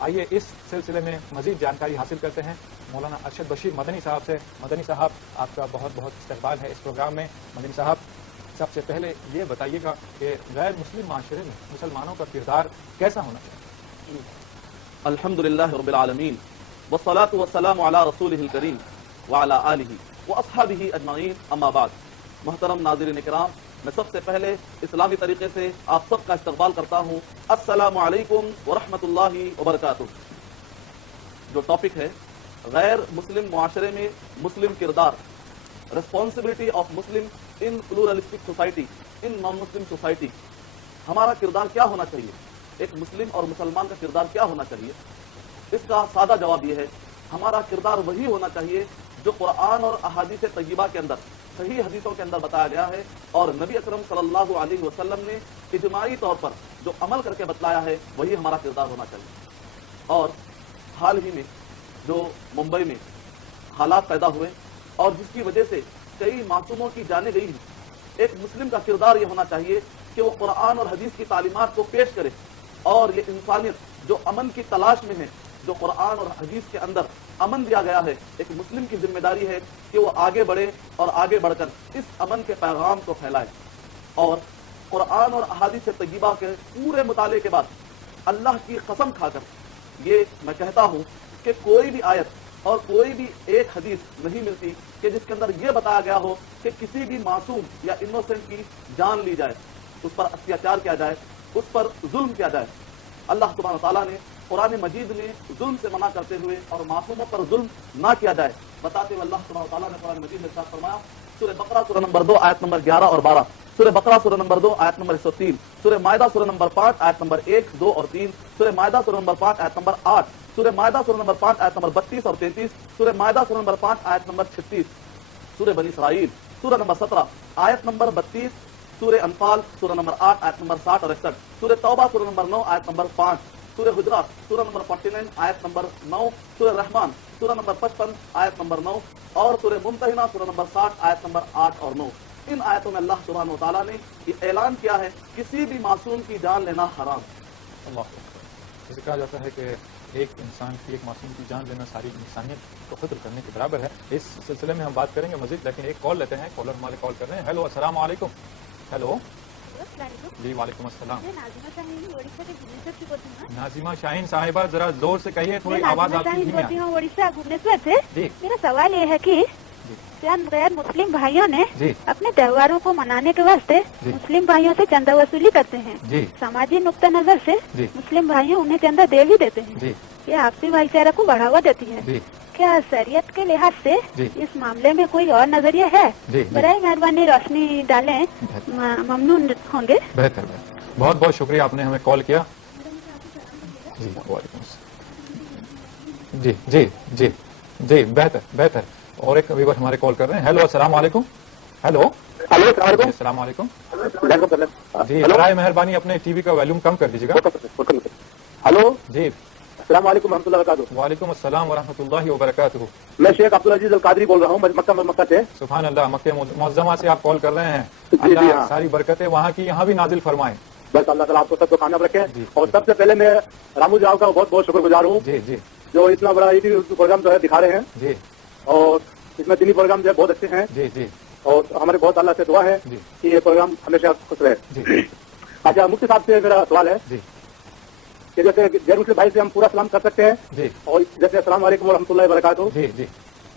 آئیے اس سلسلے میں مزید جانکاری حاصل کرتے ہیں مولانا ارشد بشیر مدنی صاحب سے۔ مدنی صاحب، آپ کا بہت بہت استقبال ہے اس پروگرام میں۔ مدنی صاحب، سب سے پہلے یہ بتائیے گا کہ غیر مسلم معاشرے میں مسلمانوں کا کردار کیسا ہونا چاہیے؟ الحمدللہ رب العالمین والصلاة والسلام علی رسولہ الکریم وعلی آلہ واصحابہ اجمعین، اما بعد۔ محترم ناظرین کرام، میں سب سے پہلے اسلامی طریقے سے آپ سب کا استقبال کرتا ہوں۔ السلام علیکم ورحمۃ اللہ وبرکاتہ۔ جو ٹاپک ہے غیر مسلم معاشرے میں مسلم کردار، responsibility of Muslim in pluralistic society, in naan Muslim society. ہمارا کردار کیا ہونا چاہیے؟ ایک مسلم اور مسلمان کا کردار کیا ہونا چاہیے؟ اس کا سادہ جواب یہ ہے، ہمارا کردار وہی ہونا چاہیے جو قرآن اور احادیث طیبہ کے اندر، صحیح حدیثوں کے اندر بتایا گیا ہے، اور نبی اکرم صلی اللہ علیہ وسلم نے اجماعی طور پر جو عمل کر کے بتلایا ہے وہی ہمارا کردار ہونا چاہیے۔ اور حال ہی میں جو ممبئی میں حالات پیدا ہوئے اور جس کی وجہ سے کئی معصوموں کی جانیں گئی ہیں، ایک مسلم کا کردار یہ ہونا چاہیے کہ وہ قرآن اور حدیث کی تعلیمات کو پیش کرے، اور یہ انسانیت جو امن کی تلاش میں ہے، جو قرآن اور حدیث کے اندر امن دیا گیا ہے، ایک مسلم کی ذمہ داری ہے کہ وہ آگے بڑھے اور آگے بڑھ کر اس امن کے پیغام کو پھیلائے۔ اور قرآن اور احادیث طیبہ کے پورے مطالعے کے بعد اللہ کی قسم کھا کر یہ میں کہتا ہوں کہ کوئی بھی آیت اور کوئی بھی ایک حدیث نہیں ملتی کہ جس کے اندر یہ بتایا گیا ہو کہ کسی بھی معصوم یا انوسنٹ کی جان لی جائے، اس پر اتیاچار کیا جائے، اس پر ظلم کیا جائے۔ اللہ سبحانہ تعالیٰ نے قرآن مجید میں ظلم سے منع کرتے ہوئے اور معصوموں پر ظلم نہ کیا جائے بتاتے ہوئے اللہ سبحانہ تعالیٰ نے قرآن مجید میں ارشاد فرمایا، سورہ بقرہ سورہ نمبر 2 آیت نمبر 11 اور 12، سورہ بقرہ سورہ نمبر 2 آیت نمبر 103، سورہ مائدہ سورہ نمبر 5 آیت نمبر 1، 2 اور 3، سورہ مائدہ سورہ نمبر 5 آیت نمبر 8، سورہ مائدہ سورہ نمبر 5 آیت نمبر 32 اور 33، سورہ مائدہ سورہ نمبر 5 آیت نمبر 36، سورہ بنی اسرائیل سورہ نمبر 17 آیت نمبر 32، سورہ انفال سورہ نمبر 8 آیت نمبر 60 اور 61، سورہ توبہ سورہ نمبر 9 آیت نمبر 5، سورہ حجرات سورہ نمبر 49 آیت نمبر 9، سورہ رحمان سورہ نمبر 55 آیت نمبر 9، اور سورہ ممتحنہ سورہ نمبر 60 آیت نمبر 8 اور 9۔ ان آیتوں میں اللہ سبحانہ وتعالیٰ نے یہ اعلان کیا ہے کسی بھی معصوم کی جان لینا حرام۔ اللہ، جسے کہا جاتا ہے کہ ایک انسان کی، ایک معصوم کی جان لینا ساری انسانیت کو قتل کرنے کے برابر ہے۔ اس سلسلے میں ہم بات کریں گے مزید، لیکن ایک کال لیتے ہیں۔ کالر ہمارے کال کر رہے ہیں۔ ہیلو، السلام علیکم۔ ہیلو جی، وعلیکم السلام۔ ناظمہ شاہین صاحبہ، ذرا زور سے کہیے، تھوڑی آواز آپ کی دھیمی ہے۔ اڑیسہ بھبنیشور سے۔ جی، میرا سوال یہ ہے کہ چند غیر مسلم بھائیوں نے جی اپنے تہواروں کو منانے کے واسطے جی مسلم بھائیوں سے چندہ وصولی کرتے ہیں۔ جی سماجی نقطہ نظر سے جی مسلم بھائیوں انہیں چندہ دے بھی دیتے ہیں۔ جی یہ آپسی بھائی چارہ کو بڑھاوا دیتی ہے۔ جی کیا شریعت کے لحاظ سے جی اس معاملے میں کوئی اور نظریہ ہے؟ جی برائے مہربانی روشنی ڈالیں، ممنون ہوں گے۔ بہتر بہتر، بہت بہت شکریہ، آپ نے ہمیں کال کیا۔ جی وعلیکم السلام۔ جی جی جی جی بہتر بہتر۔ اور ایک ویور ہمارے کال کر رہے ہیں۔ ہیلو، السلام علیکم۔ ہیلو، السلام علیکم۔ جی، برائے مہربانی اپنے ٹی وی کا والیوم کم کر دیجیے گا۔ ہلو، جی، السلام علیکم ورحمۃ اللہ وبرکاتہ۔ وعلیکم السلام ورحمۃ اللہ وبرکاتہ۔ میں شیخ عبدالعزیز القادری بول رہا ہوں، مکہ سے۔ سبحان اللہ، مکہ معظمہ سے آپ کال کر رہے ہیں۔ جی اللہ ہاں، ساری برکتیں وہاں کی یہاں بھی نازل فرمائیں۔ بس اللہ تعالیٰ آپ کو سب کو کامیاب رکھے۔ جی۔ اور سب سے پہلے میں رامو جاؤ کا بہت بہت شکر گزار ہوں، جی جی جو اتنا بڑا پروگرام جو ہے دکھا رہے ہیں، جی اور اس میں دینی پروگرام جو ہے بہت اچھے ہیں، جی جی اور ہمارے بہت اللہ سے دعا ہے جی کہ یہ پروگرام ہمیشہ خوش رہے۔ جی اچھا، مفتی صاحب سے میرا سوال ہے جی کہ جیسے غیر مسلم بھائی سے ہم پورا سلام کر سکتے ہیں، جی اور جیسے السلام علیکم ورحمۃ اللہ وبرکاتہ، جی جی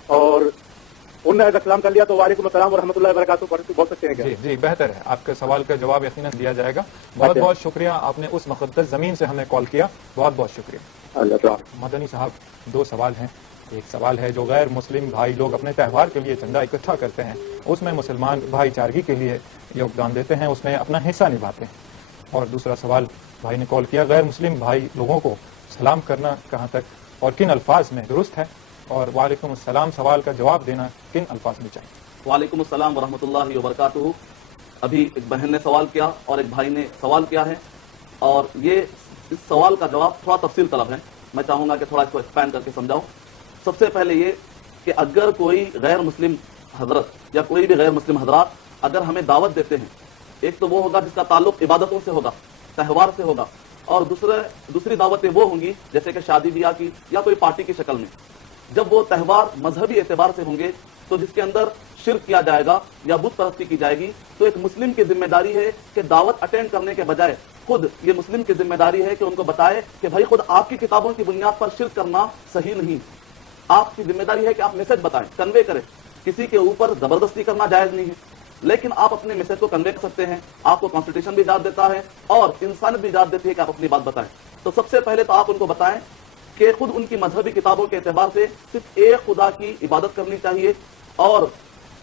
اور انہوں نے اگر سلام کر لیا تو وعلیکم السلام ورحمۃ اللہ وبرکاتہ بول سکتے ہیں کیا؟ جی جی بہتر ہے، آپ کے سوال کا جواب یقیناً دیا جائے گا۔ بہت بہت شکریہ، آپ نے اس مقدس زمین سے ہمیں کال کیا، بہت بہت شکریہ۔ اللہ تعالیٰ۔ مدنی صاحب، دو سوال ہیں۔ ایک سوال ہے جو غیر مسلم بھائی لوگ اپنے تہوار کے لیے چندہ اکٹھا کرتے ہیں، اس میں مسلمان بھائی چارگی کے لیے یوگدان دیتے ہیں، اس میں اپنا حصہ نبھاتے ہیں۔ اور دوسرا سوال بھائی نے کال کیا، غیر مسلم بھائی لوگوں کو سلام کرنا کہاں تک اور کن الفاظ میں درست ہے، اور وعلیکم السلام سوال کا جواب دینا کن الفاظ میں چاہیے؟ وعلیکم السلام ورحمۃ اللہ وبرکاتہ۔ ابھی ایک بہن نے سوال کیا اور ایک بھائی نے سوال کیا ہے، اور یہ اس سوال کا جواب تھوڑا تفصیل طلب ہے، میں چاہوں گا کہ تھوڑا اس کو ایکسپینڈ کر کے سمجھاؤں۔ سب سے پہلے یہ کہ اگر کوئی غیر مسلم حضرت یا کوئی بھی غیر مسلم حضرات اگر ہمیں دعوت دیتے ہیں، ایک تو وہ ہوگا جس کا تعلق عبادتوں سے ہوگا، تہوار سے ہوگا، اور دوسری دعوتیں وہ ہوں گی جیسے کہ شادی بیاہ کی یا کوئی پارٹی کی شکل میں. جب وہ تہوار مذہبی اعتبار سے ہوں گے تو جس کے اندر شرک کیا جائے گا یا بت پرستی کی جائے گی، تو ایک مسلم کی ذمہ داری ہے کہ دعوت اٹینڈ کرنے کے بجائے خود یہ مسلم کی ذمہ داری ہے کہ ان کو بتائے کہ بھائی خود آپ کی کتابوں کی بنیاد پر شرک کرنا صحیح نہیں. آپ کی ذمہ داری ہے کہ آپ میسج بتائیں، کنوے کریں. کسی کے اوپر زبردستی کرنا جائز نہیں ہے، لیکن آپ اپنے میسج کو کنوے کر سکتے ہیں. آپ کو کانسٹیٹیوشن بھی اجازت دیتا ہے اور انسانیت بھی اجازت دیتی ہے کہ آپ اپنی بات بتائیں. تو سب سے پہلے تو آپ ان کو بتائیں کہ خود ان کی مذہبی کتابوں کے اعتبار سے صرف ایک خدا کی عبادت کرنی چاہیے اور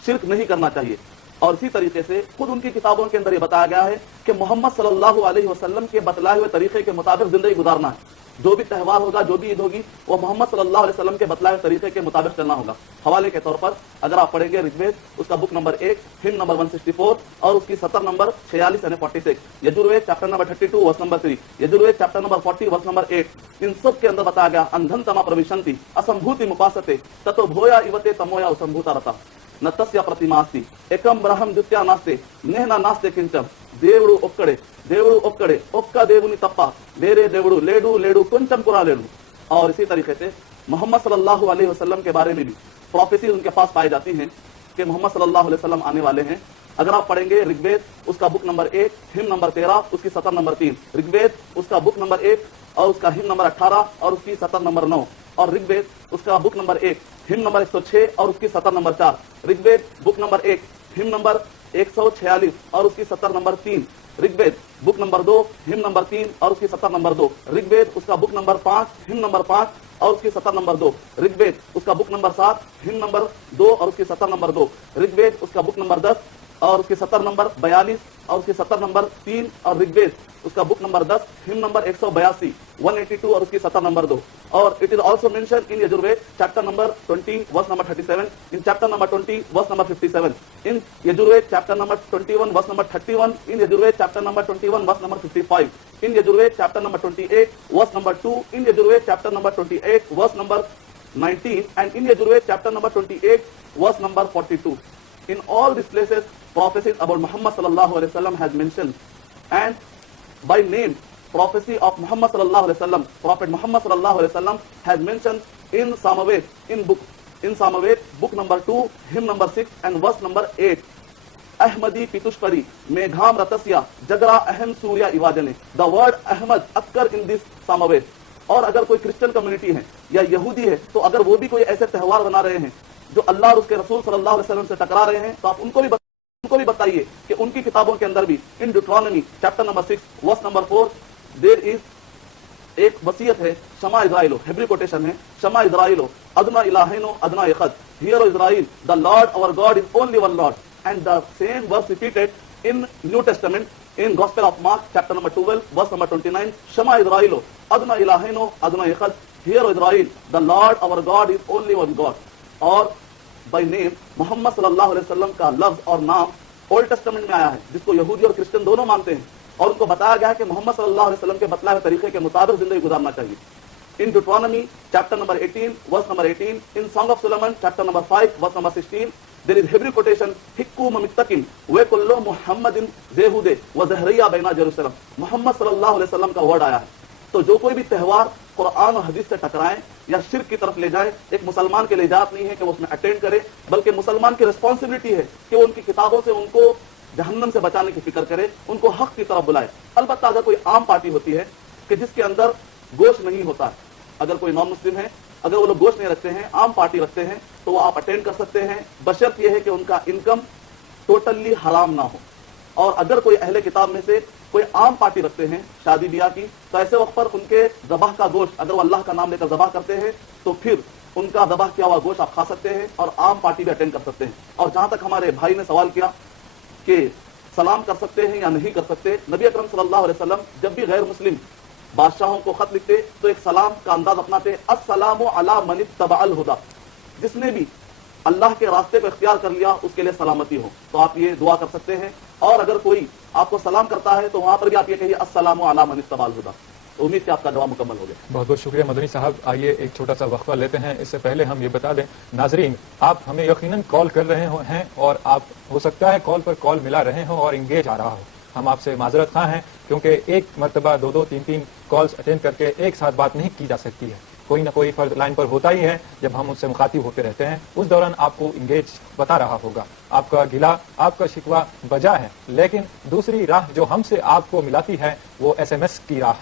شرک نہیں کرنا چاہیے. اور اسی طریقے سے خود ان کی کتابوں کے اندر یہ بتایا گیا ہے کہ محمد صلی اللہ علیہ وسلم کے بتلائے ہوئے طریقے کے مطابق زندگی گزارنا ہے. جو بھی تہوار ہوگا، جو بھی عید ہوگی، وہ محمد صلی اللہ علیہ وسلم کے بتلائے ہوئے طریقے کے مطابق چلنا ہوگا. حوالے کے طور پر اگر آپ پڑھیں گے رگ وید اس کا بک نمبر 1 ہم نمبر 164 اور اس کی سطر نمبر 46 یعنی 46، Yajurveda chapter number 32 verse number 3، Yajurveda chapter number 40 verse number 8، ان سب کے اندر بتایا گیا اندھن تما پرویشنتی اسمبھوتی مپاستے تتو بھویا ایوتے تمویا اسمبھوتا رتا نتسیا پرتیماستی ایکم برہم دتیا ناستے نیہنا ناستے کنچم دیوڑو اوکڑے دیوڑو اوکڑے اوکا دیونی تپا لیرے دیوڑو لیڈو لیڈو کنچم پورا لیڈو. اور اسی طریقے سے محمد صلی اللہ علیہ وسلم کے بارے میں بھی پروفیسیز ان کے پاس پائی جاتی ہیں کہ محمد صلی اللہ علیہ وسلم آنے والے ہیں. اگر آپ پڑھیں گے رگ وید اس کا بک نمبر 1 ہم نمبر 13 اس کی سطر نمبر 3، رگ وید اس کا بک نمبر 1 اور اس کا ہم نمبر 18 اور اس کی سطر نمبر 9، اور رگ وید اس کا بک نمبر 1 ہم نمبر 106 اور اس کی سطر number 4، Rig Veda book number 1 ہم نمبر 146 اور اس کی سطر number 3، Rig Veda book number 2 ہم نمبر 3 اور اس کی سطر نمبر 2، رگ وید اس کا بک نمبر 5 ہم نمبر 5 اور اس کی سطر نمبر 2، رگ وید اس کا بک نمبر 7 ہم نمبر 2 اور اس کی سطر نمبر 2، رگ وید اس کا بک نمبر 10 اور اس کی سطر نمبر 42 اور اس کی سطر نمبر 3، اور رگ وید اس کا بک نمبر 10 ہم نمبر 182 182 اور اس کی سطر نمبر 2. اور it is also mention in Yajurveda chapter number 20 verse number 37، in chapter number 20 verse number 57، in Yajurveda chapter number 21 verse number 31، in Yajurveda chapter number 21 verse number 55، in Yajurveda chapter number 28 verse number 2، in Yajurveda chapter number 28 verse number 19، and in Yajurved chapter number 28 verse number 42. In all these places prophecies about Muhammad sallallahu alaihi wasallam has mentioned, and by name prophecy of Muhammad sallallahu alaihi wasallam, Prophet Muhammad sallallahu alaihi wasallam has mentioned in Samaved, in Samaved book number 2 hymn number 6 and verse number 8. Ahmadi Pitushpari Megham Ratasya Jagra Ahem Surya Ivajane. The word Ahmad occur in this Samaved. اور اگر کوئی Christian community ہے یا یہودی ہے تو اگر وہ بھی کوئی ایسے تہوار بنا رہے ہیں جو اللہ اور اس کے رسول صلی اللہ علیہ وسلم سے ٹکرا رہے ہیں تو آپ ان کو بھی بتائیے کہ ان کی کتابوں کے اندر بھی in Deuteronomy chapter number 6 verse number 4 there is ایک وصیت ہے شما اسرائیلو، ہیبری کوٹیشن ہے شما اسرائیلو ادنا الہینو ادنا اخد، hear Israel the Lord our God is only one Lord. And the same verse repeated in New Testament in Gospel of Mark chapter number 12 verse number 29, Shema Israelo Adna Ilaheno Adna Echad, hear O Israel, the Lord our God is only one God. اور by name محمد صلی اللہ علیہ وسلم کا لفظ اور نام old testament میں آیا ہے جس کو یہودی اور کرسچن دونوں مانتے ہیں، اور ان کو بتایا گیا ہے کہ محمد صلی اللہ علیہ وسلم کے بتلائے ہوئے طریقے کے مطابق زندگی گزارنا چاہیے. In Deuteronomy chapter number 18 verse number 18, in Song of Solomon chapter number 5 verse number 16, there is Hebrew quotation hikku mamittakin we kullu muhammadin zehude wa zahriya baina Jerusalem. محمد صلی اللہ علیہ وسلم کا ورڈ آیا ہے. تو جو کوئی بھی تہوار قرآن اور حدیث سے ٹکرائیں یا شرک کی طرف لے جائیں، ایک مسلمان کے لیے اجازت نہیں ہے کہ وہ اس میں اٹینڈ کرے، بلکہ مسلمان کی ریسپانسبلٹی ہے کہ وہ ان کی کتابوں سے ان کو جہنم سے بچانے کی فکر کرے، ان کو حق کی طرف بلائے. البتہ اگر کوئی عام پارٹی ہوتی ہے کہ جس کے اندر گوشت نہیں ہوتا، اگر کوئی نان مسلم ہے، اگر وہ لوگ گوشت نہیں رکھتے ہیں، عام پارٹی رکھتے ہیں، تو وہ آپ اٹینڈ کر سکتے ہیں، بشرط یہ ہے کہ ان کا انکم ٹوٹلی حرام نہ ہو. اور اگر کوئی اہل کتاب میں سے کوئی عام پارٹی رکھتے ہیں شادی بیاہ کی، تو ایسے وقت پر ان کے ذبح کا گوشت اگر وہ اللہ کا نام لے کر ذبح کرتے ہیں تو پھر ان کا ذبح کیا ہوا گوشت آپ کھا سکتے ہیں اور عام پارٹی بھی اٹینڈ کر سکتے ہیں. اور جہاں تک ہمارے بھائی نے سوال کیا کہ سلام کر سکتے ہیں یا نہیں کر سکتے، نبی اکرم صلی اللہ علیہ وسلم جب بھی غیر مسلم بادشاہوں کو خط لکھتے تو ایک سلام کا انداز اپناتے، السلام علی من اتبع الہدی، جس نے بھی اللہ کے راستے کو اختیار کر لیا اس کے لیے سلامتی ہو. تو آپ یہ دعا کر سکتے ہیں، اور اگر کوئی آپ کو سلام کرتا ہے تو وہاں پر بھی آپ یہ کہیے السلام علی من اتبع الہدی. امید کہ آپ کا جواب مکمل ہو گیا. بہت بہت شکریہ مدنی صاحب. آئیے ایک چھوٹا سا وقفہ لیتے ہیں. اس سے پہلے ہم یہ بتا دیں ناظرین، آپ ہمیں یقیناً کال کر رہے ہیں اور آپ ہو سکتا ہے کال پر کال ملا رہے ہوں اور انگیج آ رہا ہو. ہم آپ سے معذرت خواہ ہیں کیونکہ ایک مرتبہ دو تین کالز اٹینڈ کر کے ایک ساتھ بات نہیں کی جا سکتی ہے. کوئی نہ کوئی فرد لائن پر ہوتا ہی ہے جب ہم اس سے مخاطب ہوتے رہتے ہیں. اس دوران آپ کو انگیج بتا رہا ہوگا. آپ کا گلا آپ کا شکوہ بجا ہے, لیکن دوسری راہ جو ہم سے آپ کو ملاتی ہے وہ ایس ایم ایس کی راہ.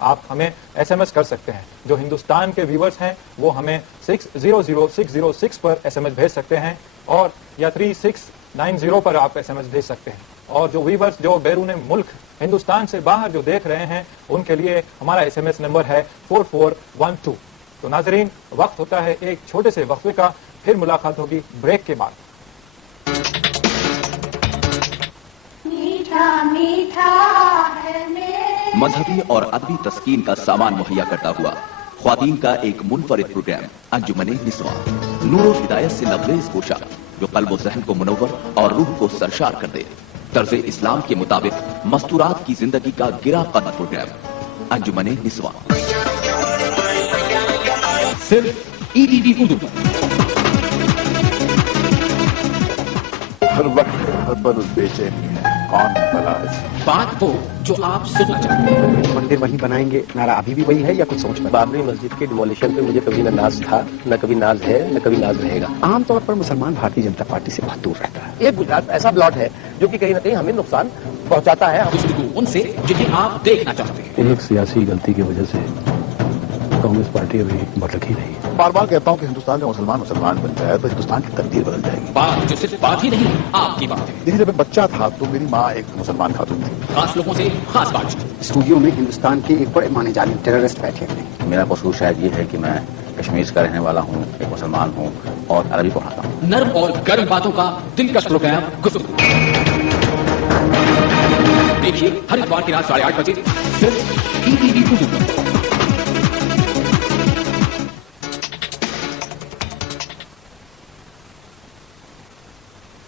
آپ ہمیں ایس ایم ایس کر سکتے ہیں. جو ہندوستان کے ویورز ہیں وہ ہمیں 600606 پر ایس ایم ایس بھیج سکتے ہیں, اور یا 3690 پر آپ ایس ایم ایس بھیج سکتے ہیں. اور جو ویورز جو بیرون ملک ہندوستان سے باہر جو دیکھ رہے ہیں ان کے لیے ہمارا ایس ایم ایس نمبر ہے 4412. تو ناظرین, وقت ہوتا ہے ایک چھوٹے سے وقفے کا, پھر ملاقات ہوگی بریک کے بعد. میٹھا میٹھا ہے مذہبی اور ادبی تسکین کا سامان مہیا کرتا ہوا خواتین کا ایک منفرد پروگرام انجمن نسواں, نور و ہدایت سے لبریز پوشاک جو قلب و ذہن کو منور اور روح کو سرشار کر دے. طرز اسلام کے مطابق مستورات کی زندگی کا گرا قد پروگرام انجمن نسواں, صرف ETV اردو پر. ہر وقت ہر پر بے چینی ہے, کون بلا ہے بات ہو جو آپ سننا چاہتے ہیں. مندر وہی بنائیں گے, نعرہ ابھی بھی وہی ہے یا کچھ سوچ میں؟ بابری مسجد کے ڈیمولیشن پہ مجھے کبھی نہ ناز تھا, نہ کبھی ناز ہے, نہ کبھی ناز رہے گا. عام طور پر مسلمان بھارتیہ جنتا پارٹی سے بہت دور رہتا ہے. ایک گجرات ایسا بلاٹ ہے جو کہ کہیں نہ کہیں ہمیں نقصان پہنچاتا ہے. گفتگو ان سے جنہیں آپ دیکھنا چاہتے ہیں. ایک سیاسی غلطی کی وجہ سے کانگریس پارٹی ابھی بھٹکی نہیں. بار بار کہتا ہوں کہ ہندوستان کا مسلمان بن جائے تو ہندوستان کی تقدیر بدل جائے گی. بات جو صرف بات ہی نہیں, آپ کی بات ہے. دیکھیے, جب میں بچہ تھا تو میری ماں ایک مسلمان خاتون تھی. خاص لوگوں سے خاص بات چیت. اسٹوڈیو میں ہندوستان کے ایک بڑے مانے جانے ٹیررسٹ بیٹھے ہیں. میرا قصور شاید یہ ہے کہ میں کشمیر کا رہنے والا ہوں, ایک مسلمان ہوں اور عربی پڑھاتا ہوں. نرم اور گرم باتوں کا دلکش پروگرام گفتگو دیکھیے ہر اتوار کی رات 8:30 بجے صرف ETV اردو پر.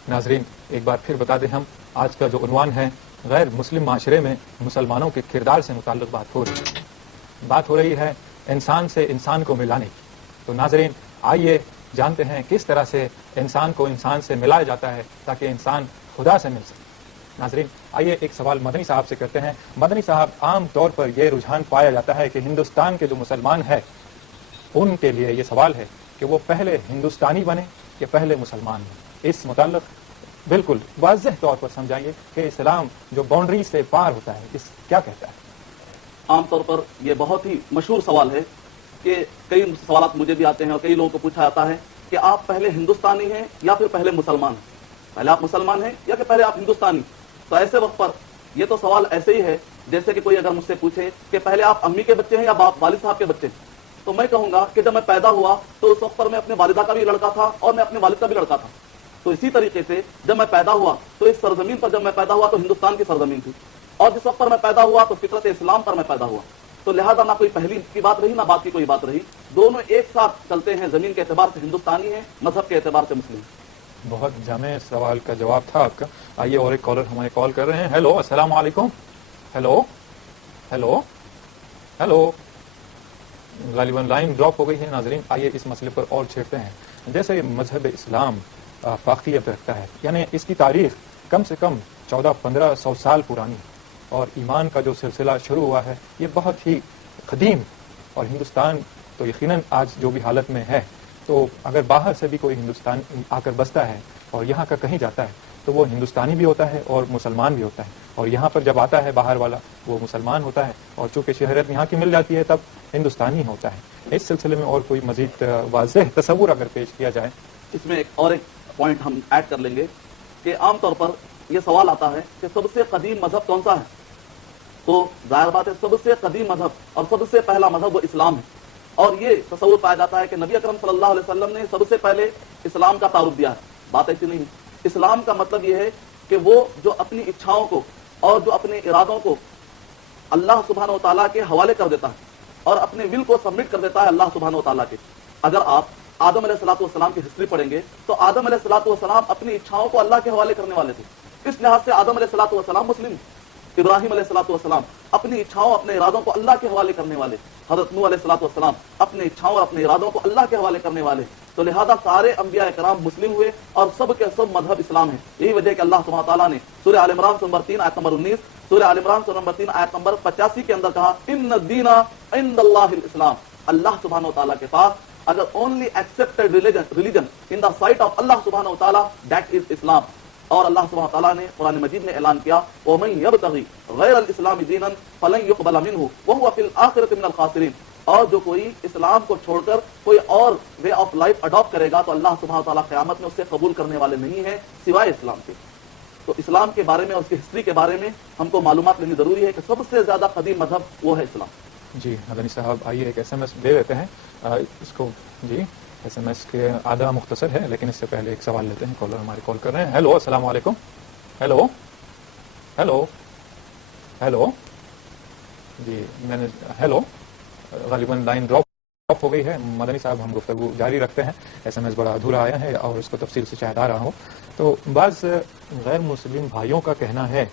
ناظرین, ایک بار پھر بتا دیں, ہم آج کا جو عنوان ہے غیر مسلم معاشرے میں مسلمانوں کے کردار سے متعلق بات ہو رہی ہے. بات ہو رہی ہے انسان سے انسان کو ملانے کی. تو ناظرین, آئیے جانتے ہیں کس طرح سے انسان کو انسان سے ملایا جاتا ہے تاکہ انسان خدا سے مل سکے. ناظرین, آئیے ایک سوال مدنی صاحب سے کرتے ہیں. مدنی صاحب, عام طور پر یہ رجحان پایا جاتا ہے کہ ہندوستان کے جو مسلمان ہیں ان کے لیے یہ سوال ہے کہ وہ پہلے ہندوستانی بنے یا پہلے مسلمان بنے. اس متعلق بالکل واضح طور پر سمجھائیے کہ اسلام جو باؤنڈری سے پار ہوتا ہے اس کیا کہتا ہے. عام طور پر یہ بہت ہی مشہور سوال ہے کہ کئی سوالات مجھے بھی آتے ہیں اور کئی لوگوں کو پوچھا جاتا ہے کہ آپ پہلے ہندوستانی ہیں یا پھر پہلے مسلمان ہیں, پہلے آپ مسلمان ہیں یا کہ پہلے آپ ہندوستانی. تو ایسے وقت پر یہ تو سوال ایسے ہی ہے جیسے کہ کوئی اگر مجھ سے پوچھے کہ پہلے آپ امی کے بچے ہیں یا والد صاحب کے بچے ہیں, تو میں کہوں گا کہ جب میں پیدا ہوا تو اس وقت پر میں اپنے والدہ کا بھی لڑکا تھا اور میں اپنے والد کا بھی لڑکا تھا. تو اسی طریقے سے جب میں پیدا ہوا تو اس سرزمین پر جب میں پیدا ہوا تو ہندوستان کی سرزمین تھی, اور جس وقت پر میں پیدا ہوا تو فطرت اسلام پر میں پیدا ہوا. تو لہذا نہ کوئی پہلی کی بات رہی نہ بعد کی کوئی بات رہی, دونوں ایک ساتھ چلتے ہیں. زمین کے اعتبار سے ہندوستانی ہیں, مذہب کے اعتبار سے مسلم. بہت جامع سوال کا جواب تھا آپ کا. آئیے اور ایک کالر ہمارے کال کر رہے ہیں. ہیلو, السلام علیکم. ہیلو ہیلو ہیلو غالباً لائن ڈراپ ہو گئی ہے. ناظرین, آئیے اس مسئلے پر اور چھیڑتے ہیں. جیسے مذہب اسلام فاقیت رکھتا ہے, یعنی اس کی تاریخ کم سے کم 1400-1500 سال پرانی, اور ایمان کا جو سلسلہ شروع ہوا ہے یہ بہت ہی قدیم. اور ہندوستان تو یقیناً آج جو بھی حالت میں ہے, تو اگر باہر سے بھی کوئی ہندوستان آ کر بستا ہے اور یہاں کا کہیں جاتا ہے تو وہ ہندوستانی بھی ہوتا ہے اور مسلمان بھی ہوتا ہے, اور یہاں پر جب آتا ہے باہر والا وہ مسلمان ہوتا ہے, اور چونکہ شہرت یہاں کی مل جاتی ہے تب ہندوستانی ہوتا ہے. اس سلسلے میں اور کوئی مزید واضح تصور اگر پیش کیا جائے. اس میں ایک پوائنٹ ہم ایڈ کر لیں گے کہ عام طور پر یہ سوال آتا ہے کہ سب سے قدیم مذہب کون سا ہے, تو ظاہر بات ہے سب سے قدیم مذہب اور سب سے پہلا مذہب وہ اسلام ہے. اور یہ تصور پایا جاتا ہے کہ نبی اکرم صلی اللہ علیہ وسلم نے سب سے پہلے اسلام کا تعارف دیا ہے. بات ایسی نہیں. اسلام کا مطلب یہ ہے کہ وہ جو اپنی اچھاؤں کو اور جو اپنے ارادوں کو اللہ سبحانہ و تعالیٰ کے حوالے کر دیتا ہے اور اپنے ول کو سبمٹ کر دیتا ہے اللہ سبحانہ و تعالیٰ کے. اگر آپ آدم علیہ الصلوۃ والسلام کی ہسٹری پڑھیں گے تو آدم علیہ الصلوۃ والسلام اپنی اچھاؤں کو اللہ کے حوالے کرنے والے تھے. اس لحاظ سے آدم علیہ الصلوۃ والسلام مسلم. ابراہیم علیہ الصلوۃ والسلام اپنی اچھاؤں اپنے ارادوں کو اللہ کے حوالے کرنے والے، حضرت نوح علیہ الصلوۃ والسلام اپنی اچھاؤں اور اپنے ارادوں کو اللہ کے حوالے کرنے والے، تو لہذا سارے انبیاء کرام مسلم ہوئے اور سب کے سب مذہب اسلام ہے. یہی وجہ ہے کہ اللہ سبحانہ تعالیٰ نے سورہ آل عمران سورہ نمبر 3 آیت نمبر 19، سورہ آل عمران سورہ نمبر 3 آیت نمبر 85 کے اندر کہا ان الدین عند اللہ الاسلام. اللہ سبحانہ تعالیٰ کے پاس اگر only expected religion in the sight of اللہ سبحانہ تعالیٰ دیٹ از اسلام. اور اللہ سبحانہ تعالیٰ نے قرآن مجید میں اعلان کیا وَمَن يَبْتَغِ غَيْرَ الْإِسْلَامِ دِينًا فَلَن يُقْبَلَ مِنْهُ وَهُوَ فِي الْآخِرَةِ مِنَ الْخَاسِرِينَ. اور جو کوئی اسلام کو چھوڑ کر کوئی اور وے آف لائف اڈاپٹ کرے گا تو اللہ سبحانہ تعالیٰ قیامت میں اسے قبول کرنے والے نہیں ہیں سوائے اسلام کے. تو اسلام کے بارے میں اور اس کی ہسٹری کے بارے میں ہم کو معلومات لینی ضروری ہے کہ سب سے زیادہ قدیم مذہب وہ ہے اسلام. جی مدنی صاحب آئیے ایک SMS دے دیتے ہیں اس کو. جی SMS کے آدھا مختصر ہے لیکن اس سے پہلے ایک سوال لیتے ہیں. کالر ہمارے کال کر رہے ہیں. ہیلو السلام علیکم. ہیلو ہیلو ہیلو جی میں نے ہیلو غالباً لائن ڈراپ ہو گئی ہے. مدنی صاحب ہم گفتگو جاری رکھتے ہیں. SMS بڑا ادھورا آیا ہے اور اس کو تفصیل سے شاید آ رہا ہو. تو بعض غیر مسلم بھائیوں کا کہنا ہے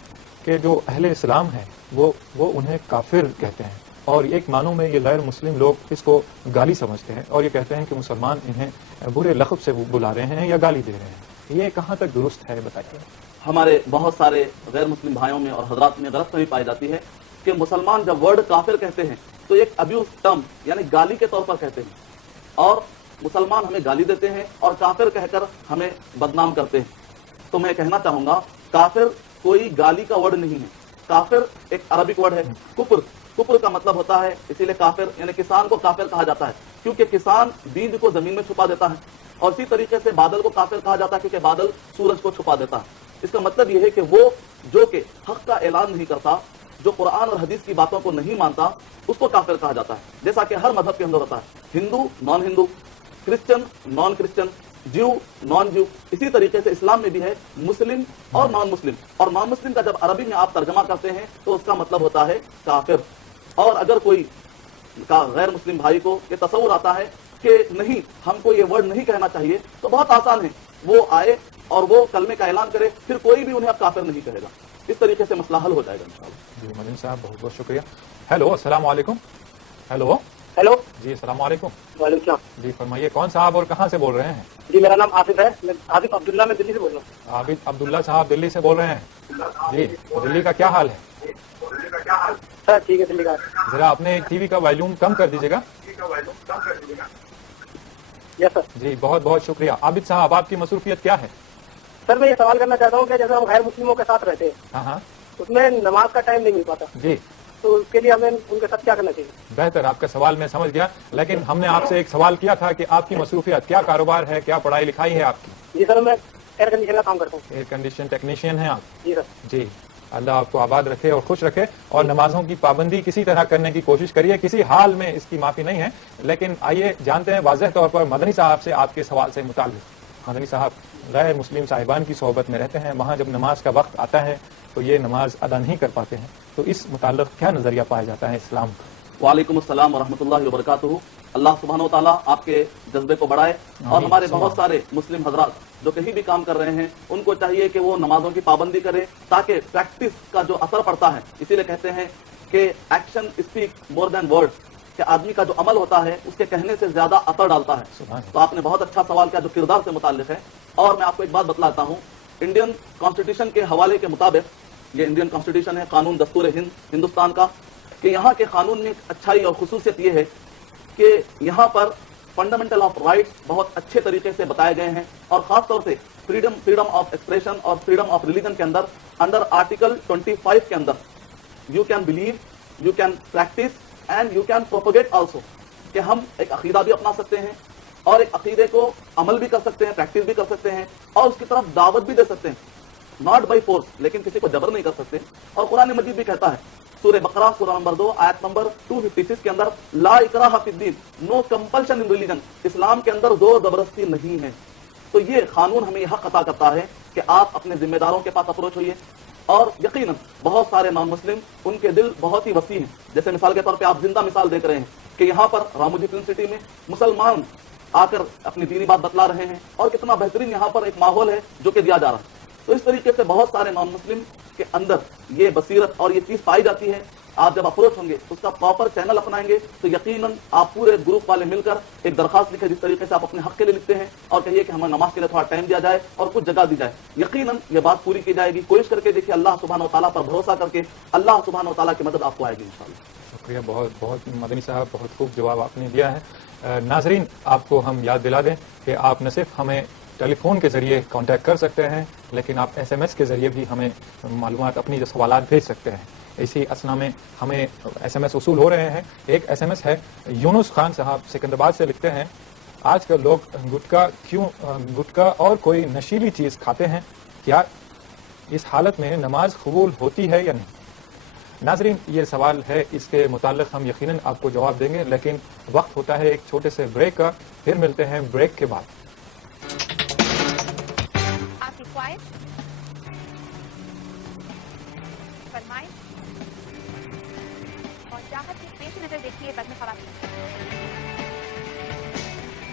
کہ جو اہل اسلام ہیں وہ انہیں کافر کہتے ہیں اور ایک معنوں میں یہ غیر مسلم لوگ اس کو گالی سمجھتے ہیں اور یہ کہتے ہیں کہ مسلمان انہیں برے لقب سے بلا رہے ہیں یا گالی دے رہے ہیں. یہ کہاں تک درست ہے بتائیے. ہمارے بہت سارے غیر مسلم بھائیوں میں اور حضرات میں غلط فہمی پائی جاتی ہے کہ مسلمان جب ورڈ کافر کہتے ہیں تو ایک ابیوز ٹرم یعنی گالی کے طور پر کہتے ہیں اور مسلمان ہمیں گالی دیتے ہیں اور کافر کہہ کر ہمیں بدنام کرتے ہیں. تو میں کہنا چاہوں گا کافر کوئی گالی کا ورڈ نہیں ہے. کافر ایک عربک ورڈ ہے. کفر کا مطلب ہوتا ہے اسی لیے کافر یعنی کسان کو کافر کہا جاتا ہے کیونکہ کسان بیج کو زمین میں چھپا دیتا ہے. اور اسی طریقے سے بادل کو کافر کہا جاتا ہے کیونکہ بادل سورج کو چھپا دیتا ہے. اس کا مطلب یہ ہے کہ وہ جو کہ حق کا اعلان نہیں کرتا، جو قرآن اور حدیث کی باتوں کو نہیں مانتا، اس کو کافر کہا جاتا ہے. جیسا کہ ہر مذہب کے اندر ہوتا ہے، ہندو نان ہندو، کرسچن نان کرسچن، جیو نان جیو. اسی طریقے سے اسلام میں بھی ہے مسلم اور نان مسلم. اور نان مسلم کا جب عربی میں آپ ترجمہ کرتے ہیں تو اس کا مطلب ہوتا ہے کافر. اور اگر کوئی غیر مسلم بھائی کو یہ تصور آتا ہے کہ نہیں ہم کو یہ ورڈ نہیں کہنا چاہیے تو بہت آسان ہے، وہ آئے اور وہ کلمے کا اعلان کرے، پھر کوئی بھی انہیں اب کافر نہیں کہے گا. اس طریقے سے مسئلہ حل ہو جائے گا انشاءاللہ. جی مدنی صاحب بہت بہت شکریہ. ہیلو السلام علیکم. ہیلو ہیلو جی السلام علیکم. وعلیکم السلام. جی فرمائیے کون صاحب اور کہاں سے بول رہے ہیں؟ جی میرا نام عاصف ہے. میں عاصف عبداللہ میں دلی سے بول رہا ہوں. عابد عبداللہ صاحب دلی سے بول رہے ہیں. جی دلی کا کیا حال ہے؟ سر ٹھیک ہے دلی کا. ذرا اپنے ٹی وی کا وائلوم کم کر دیجیے گا. یس سر. جی بہت بہت شکریہ. عابد صاحب آپ کی مصروفیت کیا ہے؟ سر میں یہ سوال کرنا چاہتا ہوں کہ جیسے ہم غیر مسلموں کے ساتھ رہتے ہیں ہاں اس میں نماز کا ٹائم نہیں مل پاتا، جی تو اس کے لیے ہمیں ان کے ساتھ کیا کرنا چاہیے؟ بہتر، آپ کا سوال میں سمجھ گیا، لیکن ہم نے آپ سے ایک سوال کیا تھا کہ آپ کی مصروفیت کیا، کاروبار ہے، کیا پڑھائی لکھائی ہے آپ کی؟ جی سر میں ایئر کنڈیشن کا کام کرتا ہوں. ایئر کنڈیشن ٹیکنیشین ہیں آپ؟ جی سر. جی اللہ آپ کو آباد رکھے اور خوش رکھے. اور نمازوں کی پابندی کسی طرح کرنے کی کوشش کریے، کسی حال میں اس کی معافی نہیں ہے. لیکن آئیے جانتے ہیں واضح طور پر مدنی صاحب سے آپ کے سوال سے متعلق. مدنی صاحب غیر مسلم صاحبان کی صحبت میں رہتے ہیں، وہاں جب نماز کا وقت آتا ہے تو یہ نماز ادا نہیں کر پاتے ہیں، تو اس متعلق کیا نظریہ پایا جاتا ہے اسلام کا؟ وعلیکم السلام ورحمۃ اللہ وبرکاتہ. اللہ سبحانہ و تعالیٰ آپ کے جذبے کو بڑھائے. اور ہمارے بہت سارے مسلم حضرات جو کہیں بھی کام کر رہے ہیں ان کو چاہیے کہ وہ نمازوں کی پابندی کرے تاکہ پریکٹس کا جو اثر پڑتا ہے، اسی لیے کہتے ہیں کہ action speak more than word, کہ آدمی کا جو عمل ہوتا ہے اس کے کہنے سے زیادہ اثر ڈالتا ہے. تو آپ نے بہت اچھا سوال کیا جو کردار سے متعلق ہے. اور میں آپ کو ایک بات بتلاتا ہوں، انڈین کانسٹیٹیوشن کے حوالے کے مطابق، یہ انڈین کانسٹیٹیوشن ہے، قانون دستور ہندوستان کا، کہ یہاں کے قانون میں ایک اچھائی اور خصوصیت یہ ہے کہ یہاں پر فنڈامنٹل آف رائٹس بہت اچھے طریقے سے بتائے گئے ہیں. اور خاص طور سے فریڈم آف ایکسپریشن اور فریڈم آف ریلیجن کے انڈر آرٹیکل 25 کے اندر you can believe, you can practice and you can propagate also, کہ ہم ایک عقیدہ بھی اپنا سکتے ہیں اور ایک عقیدے کو عمل بھی کر سکتے ہیں، پریکٹس بھی کر سکتے ہیں اور اس کی طرف دعوت بھی دے سکتے ہیں. ناٹ بائی فورس، لیکن کسی کو جبر نہیں کر سکتے. اور قرآن مجید بھی کہتا ہے سورہ بقرہ سورہ نمبر 2 آیت نمبر 256 کے اندر، لا اکراہ فی الدین، نو کمپلشن ان ریلیجن، اسلام کے اندر زور زبردستی نہیں ہے. تو یہ قانون ہمیں یہ حق عطا کرتا ہے کہ آپ اپنے ذمہ داروں کے پاس اپروچ ہوئیے. اور یقیناً بہت سارے نان مسلم ان کے دل بہت ہی وسیع ہیں. جیسے مثال کے طور پہ آپ زندہ مثال دیکھ رہے ہیں کہ یہاں پر راموجی فلم سٹی میں مسلمان آ کر اپنی دینی بات بتلا رہے ہیں اور کتنا بہترین یہاں پر ایک ماحول ہے جو کہ دیا جا رہا ہے. تو اس طریقے سے بہت سارے نان مسلم کے اندر یہ بصیرت اور یہ چیز پائی جاتی ہے، آپ جب اپروچ ہوں گے، اس کا پراپر چینل اپنائیں گے تو یقیناً آپ پورے گروپ والے مل کر ایک درخواست لکھیں جس طریقے سے آپ اپنے حق کے لیے لکھتے ہیں اور کہیے کہ ہمیں نماز کے لیے تھوڑا ٹائم دیا جائے اور کچھ جگہ دی جائے، یقیناً یہ بات پوری کی جائے گی۔ کوشش کر کے دیکھیے، اللہ سبحانہ و تعالیٰ پر بھروسہ کر کے اللہ سبحانہ و تعالیٰ کی مدد آپ کو آئے گی انشاءاللہ۔ شکریہ، بہت بہت مدنی صاحب، بہت خوب جواب آپ نے دیا ہے۔ ناظرین، آپ کو ہم یاد دلا دیں کہ آپ نہ صرف ہمیں ٹیلی فون کے ذریعے کانٹیکٹ کر سکتے ہیں، لیکن آپ ایس ایم ایس کے ذریعے بھی ہمیں معلومات، اپنی جو سوالات بھیج سکتے ہیں۔ اسی اسنا میں ہمیں ایس ایم ایس وصول ہو رہے ہیں۔ ایک ایس ایم ایس ہے، یونس خان صاحب سکندرآباد سے لکھتے ہیں، آج کل لوگ گٹکا اور کوئی نشیلی چیز کھاتے ہیں، کیا اس حالت میں نماز قبول ہوتی ہے یا نہیں؟ ناظرین، یہ سوال ہے، اس کے متعلق ہم یقیناً آپ کو جواب دیں گے، لیکن وقت ہوتا ہے ایک چھوٹے سے بریک کا، پھر ملتے ہیں بریک کے بعد۔ آپ کی خواہش، فرمائش اور چاہت کے پیش نظر دیکھیے بزم خواتین،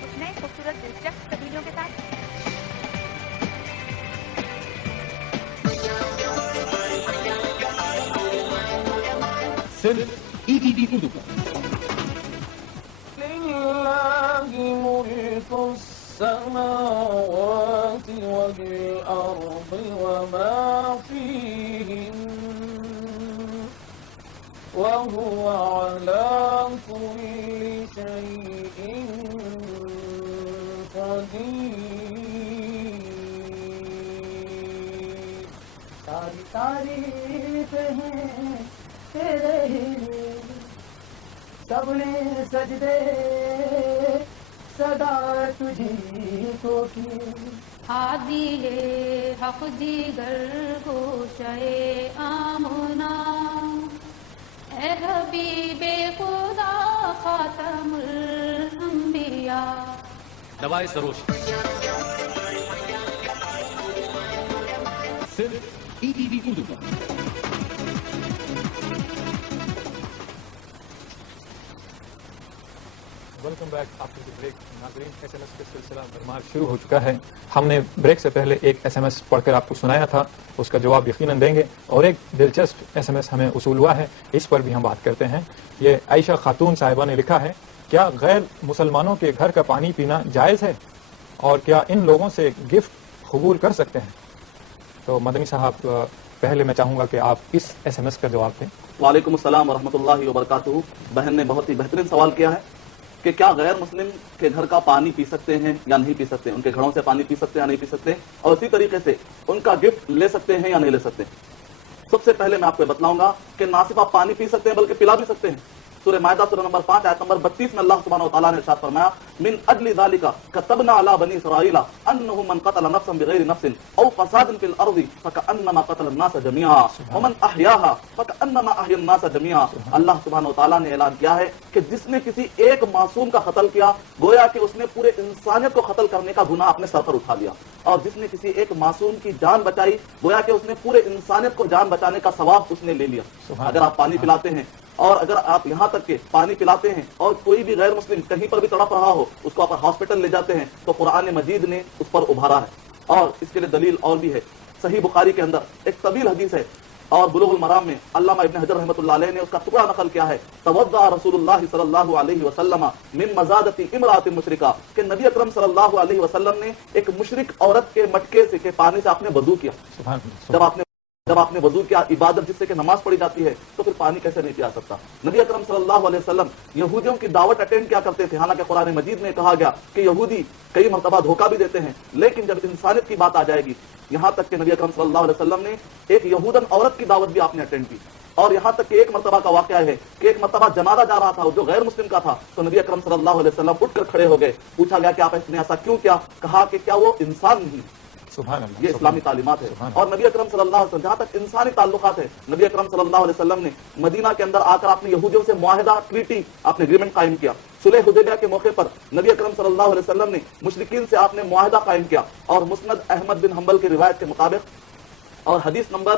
کچھ نئے خوبصورت دلچسپ تبدیلیوں کے ساتھ صرف ای ٹی وی اردو پر۔ للہ ملک السماوات والارض وما فیہن وهو على كل شيء قدير۔ ساری تعریف ہے تیرے، سب نے سجدے صدا تجھی کو کی۔ عادل حق دیگر گوشے آمنا، اے حبیب خدا خاتم الانبیاء۔ دوائے سروش صرف E T V Urdu per. Welcome back after the break. ناظرین، ایس ایم ایس کا سلسلہ برمار شروع ہو چکا ہے۔ ہم نے بریک سے پہلے ایک ایس ایم ایس پڑھ کر آپ کو سنایا تھا، اس کا جواب یقیناً دیں گے، اور ایک دلچسپ ایس ایم ایس ہمیں وصول ہوا ہے، اس پر بھی ہم بات کرتے ہیں۔ یہ عائشہ خاتون صاحبہ نے لکھا ہے، کیا غیر مسلمانوں کے گھر کا پانی پینا جائز ہے، اور کیا ان لوگوں سے گفٹ قبول کر سکتے ہیں؟ تو مدنی صاحب، پہلے میں چاہوں گا کہ آپ اس ایس ایم ایس کا جواب دیں۔ وعلیکم السلام ورحمۃ اللہ وبرکاتہ۔ بہن نے بہت ہی بہترین سوال کیا ہے کہ کیا غیر مسلم کے گھر کا پانی پی سکتے ہیں یا نہیں پی سکتے، ان کے گھروں سے پانی پی سکتے ہیں یا نہیں پی سکتے، اور اسی طریقے سے ان کا گفٹ لے سکتے ہیں یا نہیں لے سکتے۔ سب سے پہلے میں آپ کو بتلاؤں گا کہ نہ صرف آپ پانی پی سکتے ہیں بلکہ پلا بھی سکتے ہیں۔ سورہ مائدہ سورہ نمبر 5 آیت نمبر 32 میں اللہ سبحانہ و تعالیٰ نے ارشاد فرمایا، من اجل ذالک کتبنا علی بنی اسرائیل انہ من قتل نفسا بغیر نفس او فساد فی الارض فکأنما قتل الناس جميعا ومن احیاها فکأنما احیا الناس جميعا۔ اللہ سبحانہ و تعالیٰ نے اعلان کیا ہے کہ جس نے کسی ایک معصوم کا قتل کیا، گویا کہ اس نے پورے انسانیت کو قتل کرنے کا گناہ اپنے سر پر اٹھا لیا، اور جس نے کسی ایک معصوم کی جان بچائی، گویا کہ اس نے پورے انسانیت کو جان بچانے کا ثواب اس نے لے لیا۔ اگر آپ پانی پلاتے ہیں، اور اگر آپ یہاں تک کہ پانی پلاتے ہیں اور کوئی بھی غیر مسلم کہیں پر بھی تڑپ رہا ہو، اس کو آپ ہاسپٹل لے جاتے ہیں، تو قرآن مجید نے اس پر ابھارا ہے، اور اس کے لیے دلیل اور بھی ہے۔ صحیح بخاری کے اندر ایک طویل حدیث ہے، اور بلوغ المرام میں علامہ ابن حجر رحمۃ اللہ علیہ نے اس کا ٹکڑا نقل کیا ہے، توضأ رسول اللہ صلی اللہ علیہ وسلم من مزادۃ امرأۃ مشرکہ، کہ نبی اکرم صلی اللہ علیہ وسلم نے ایک مشرک عورت کے مٹکے سے کے پانی سے آپ نے وضو کیا۔ جب آپ نے وضو کیا، عبادت جس سے کہ نماز پڑھی جاتی ہے، تو پھر پانی کیسے نہیں پیا سکتا؟ نبی اکرم صلی اللہ علیہ وسلم یہودیوں کی دعوت اٹینڈ کیا کرتے تھے، حالانکہ قرآن مجید میں کہا گیا کہ یہودی کئی مرتبہ دھوکہ بھی دیتے ہیں، لیکن جب انسانیت کی بات آ جائے گی، یہاں تک کہ نبی اکرم صلی اللہ علیہ وسلم نے ایک یہودن عورت کی دعوت بھی آپ نے اٹینڈ کی، اور یہاں تک کہ ایک مرتبہ کا واقعہ ہے کہ ایک مرتبہ جنازہ جا رہا تھا جو غیر مسلم کا تھا، تو نبی اکرم صلی اللہ علیہ وسلم اٹھ کر کھڑے ہو گئے، پوچھا گیا کہ آپ نے ایسا کیوں کیا؟ کہا کہ کیا وہ انسان نہیں؟ سبحان اللہ، یہ اسلامی تعلیمات ہے۔ اور نبی اکرم صلی اللہ علیہ وسلم، جہاں تک انسانی تعلقات ہے، نبی اکرم صلی اللہ علیہ وسلم نے مدینہ کے اندر آ کر آپ نے یہودیوں سے معاہدہ، ٹریٹی، آپ نے اگریمنٹ قائم کیا۔ صلح حدیبیہ کے موقع پر نبی اکرم صلی اللہ علیہ وسلم نے مشرکین سے آپ نے معاہدہ قائم کیا، اور مسند احمد بن حنبل کی روایت کے مطابق اور حدیث نمبر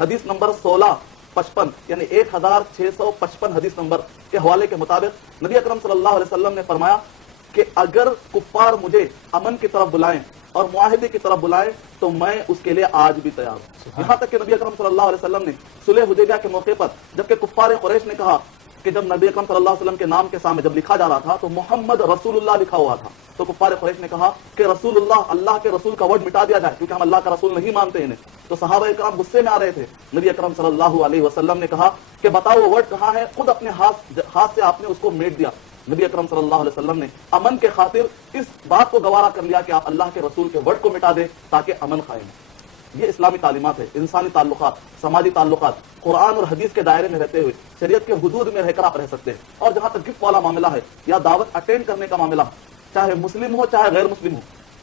1655 یعنی 1655 حدیث نمبر کے حوالے کے مطابق نبی اکرم صلی اللہ علیہ وسلم نے فرمایا کہ اگر کفار مجھے امن کی طرف بلائیں اور معاہدے کی طرف بلائے تو میں اس کے لیے آج بھی تیار ہوں. یہاں تک کہ نبی اکرم صلی اللہ علیہ وسلم نے صلح حدیبیہ کے موقع پر جبکہ کفار قریش نے کہا کہ جب نبی اکرم صلی اللہ علیہ وسلم کے نام کے سامنے جب لکھا جا رہا تھا تو محمد رسول اللہ لکھا ہوا تھا, تو کفار قریش نے کہا کہ رسول اللہ کے رسول کا ورڈ مٹا دیا جائے کیونکہ ہم اللہ کا رسول نہیں مانتے انہیں. تو صحابہ کرام غصے میں آ رہے تھے. نبی اکرم صلی اللہ علیہ وسلم نے کہا کہ بتاؤ وہ ورڈ کہاں ہے, خود اپنے ہاتھ سے آپ نے اس کو میٹ دیا. نبی اکرم صلی اللہ علیہ وسلم نے امن کے خاطر اس بات کو گوارا کر لیا کہ آپ اللہ کے رسول کے ورڈ کو مٹا دیں تاکہ امن قائم ہو. یہ اسلامی تعلیمات ہے. انسانی تعلقات, سماجی تعلقات, قرآن اور حدیث کے دائرے میں رہتے ہوئے شریعت کے حدود میں رہ کر آپ رہ سکتے ہیں. اور جہاں تک گفٹ والا معاملہ ہے یا دعوت اٹینڈ کرنے کا معاملہ, چاہے مسلم ہو چاہے غیر مسلم ہو,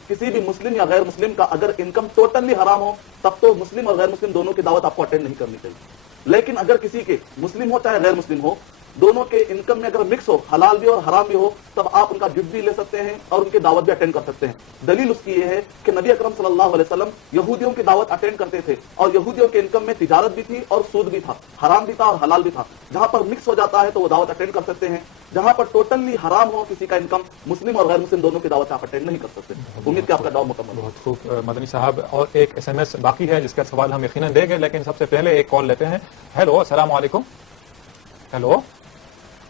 کسی بھی مسلم یا غیر مسلم کا اگر انکم ٹوٹلی حرام ہو تب تو مسلم اور غیر مسلم دونوں کی دعوت آپ کو اٹینڈ نہیں کرنی چاہیے. لیکن اگر کسی کے مسلم ہو چاہے غیر مسلم ہو, دونوں کے انکم میں اگر مکس ہو, حلال بھی اور حرام بھی ہو, تب آپ ان کا گفٹ بھی لے سکتے ہیں اور ان کی دعوت بھی اٹینڈ کر سکتے ہیں. دلیل اس کی یہ ہے کہ نبی اکرم صلی اللہ علیہ وسلم یہودیوں کی دعوت اٹینڈ کرتے تھے اور یہودیوں کے انکم میں تجارت بھی تھی اور سود بھی تھا, حرام بھی تھا اور حلال بھی تھا. جہاں پر مکس ہو جاتا ہے تو وہ دعوت اٹینڈ کر سکتے ہیں. جہاں پر ٹوٹلی حرام ہو کسی کا انکم, مسلم اور غیر مسلم دونوں کی دعوت آپ اٹینڈ نہیں کر سکتے. امید کہ آپ کا جواب مکمل. بہت خوب مدنی صاحب, اور ایک ایس ایم ایس باقی ہے جس کا سوال ہم یقیناً دیں گے, لیکن سب سے پہلے ایک کال لیتے ہیں. ہیلو, السلام علیکم. ہیلو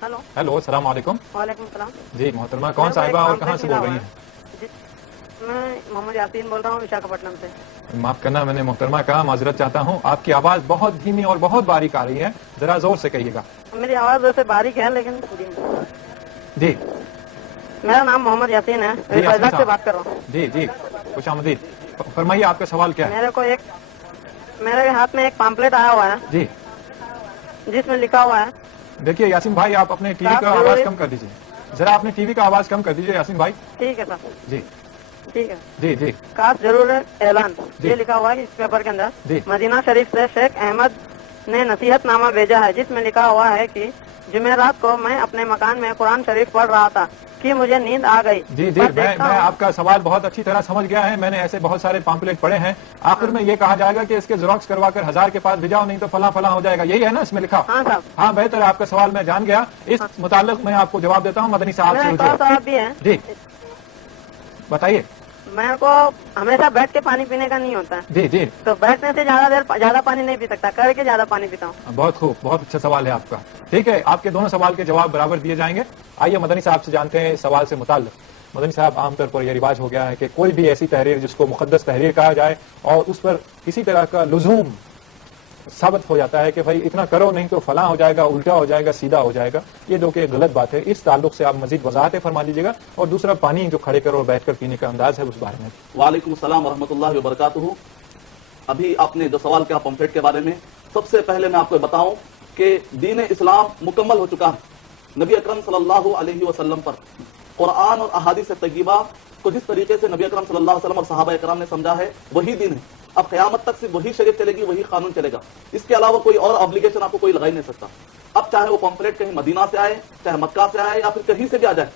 ہیلو, السلام علیکم. وعلیکم السلام. جی محترمہ, کون صاحبہ اور کہاں سے بول رہی ہیں؟ میں محمد یاسین بول رہا ہوں وشاکھاپٹنم سے. معاف کرنا, میں نے محترمہ کہا, معذرت چاہتا ہوں, آپ کی آواز بہت دھیمی اور بہت باریک آ رہی ہے, ذرا زور سے کہیے گا. میری آواز ویسے باریک ہے لیکن جی. میرا نام محمد یاسین ہے, فیضان سے بات کر رہا ہوں. جی جی, خوش آمدید. فرمائیے آپ کا سوال کیا ہے. میرے ہاتھ میں ایک پامپلیٹ آیا ہوا ہے جی, جس میں لکھا ہوا ہے. دیکھیے یاسین بھائی, آپ اپنے ٹی وی کا آواز کم کر دیجیے, ذرا اپنے ٹی وی کا آواز کم کر دیجیے یاسین بھائی. ٹھیک ہے سر. جی ٹھیک ہے. جی جی, کاش ضرور اعلان, یہ لکھا ہوا ہے اس پیپر کے اندر. مدینہ شریف سے شیخ احمد نے نصیحت نامہ بھیجا ہے جس میں لکھا ہوا ہے کہ جمعرات کو میں اپنے مکان میں قرآن شریف پڑھ رہا تھا کہ مجھے نیند آ گئی. جی جی, میں آپ کا سوال بہت اچھی طرح سمجھ گیا ہے. میں نے ایسے بہت سارے پامپلیٹ پڑھے ہیں. آخر میں یہ کہا جائے گا کہ اس کے زیروکس کروا کر 1000 کے پاس بھیجاؤ, نہیں تو فلاں فلاں ہو جائے گا, یہی ہے نا اس میں لکھا؟ ہاں صاحب. ہاں بہتر ہے, آپ کا سوال میں جان گیا. اس متعلق میں آپ کو جواب دیتا ہوں. مدنی صاحب سے جی بتائیے. میرے کو ہمیشہ بیٹھ کے پانی پینے کا نہیں ہوتا ہے. جی جی, تو بیٹھنے سے زیادہ پانی نہیں پی سکتا, کر کے زیادہ پانی پیتا ہوں. بہت خوب, بہت اچھا سوال ہے آپ کا. ٹھیک ہے, آپ کے دونوں سوال کے جواب برابر دیے جائیں گے. آئیے مدنی صاحب سے جانتے ہیں سوال سے متعلق. مدنی صاحب, عام طور پر یہ رواج ہو گیا ہے کہ کوئی بھی ایسی تحریر جس کو مقدس تحریر کہا جائے اور اس پر کسی طرح کا لزوم ثابت ہو جاتا ہے کہ بھائی اتنا کرو نہیں تو فلاں ہو جائے گا, الٹا ہو جائے گا, سیدھا ہو جائے گا, یہ جو کہ غلط بات ہے. اس تعلق سے آپ مزید وضاحتیں فرما دیجیے گا. اور دوسرا, پانی جو کھڑے کر اور بیٹھ کر پینے کا انداز ہے اس بارے میں. وعلیکم السلام ورحمۃ اللہ وبرکاتہ. ابھی آپ نے جو سوال کیا پمفلیٹ کے بارے میں, سب سے پہلے میں آپ کو بتاؤں کہ دین اسلام مکمل ہو چکا ہے. نبی اکرم صلی اللہ علیہ وسلم پر قرآن اور احادیث طیبہ کو جس طریقے سے نبی اکرم صلی اللہ علیہ وسلم اور صحابہ کرام نے سمجھا ہے وہی دین ہے. اب قیامت تک صرف وہی شریعت چلے گی, وہی قانون چلے گا. اس کے علاوہ کوئی اور ابلیگیشن آپ کو کوئی لگا ہی نہیں سکتا. اب چاہے وہ پمفلیٹ کہیں مدینہ سے آئے, چاہے مکہ سے آئے, یا پھر کہیں سے بھی آ جائے,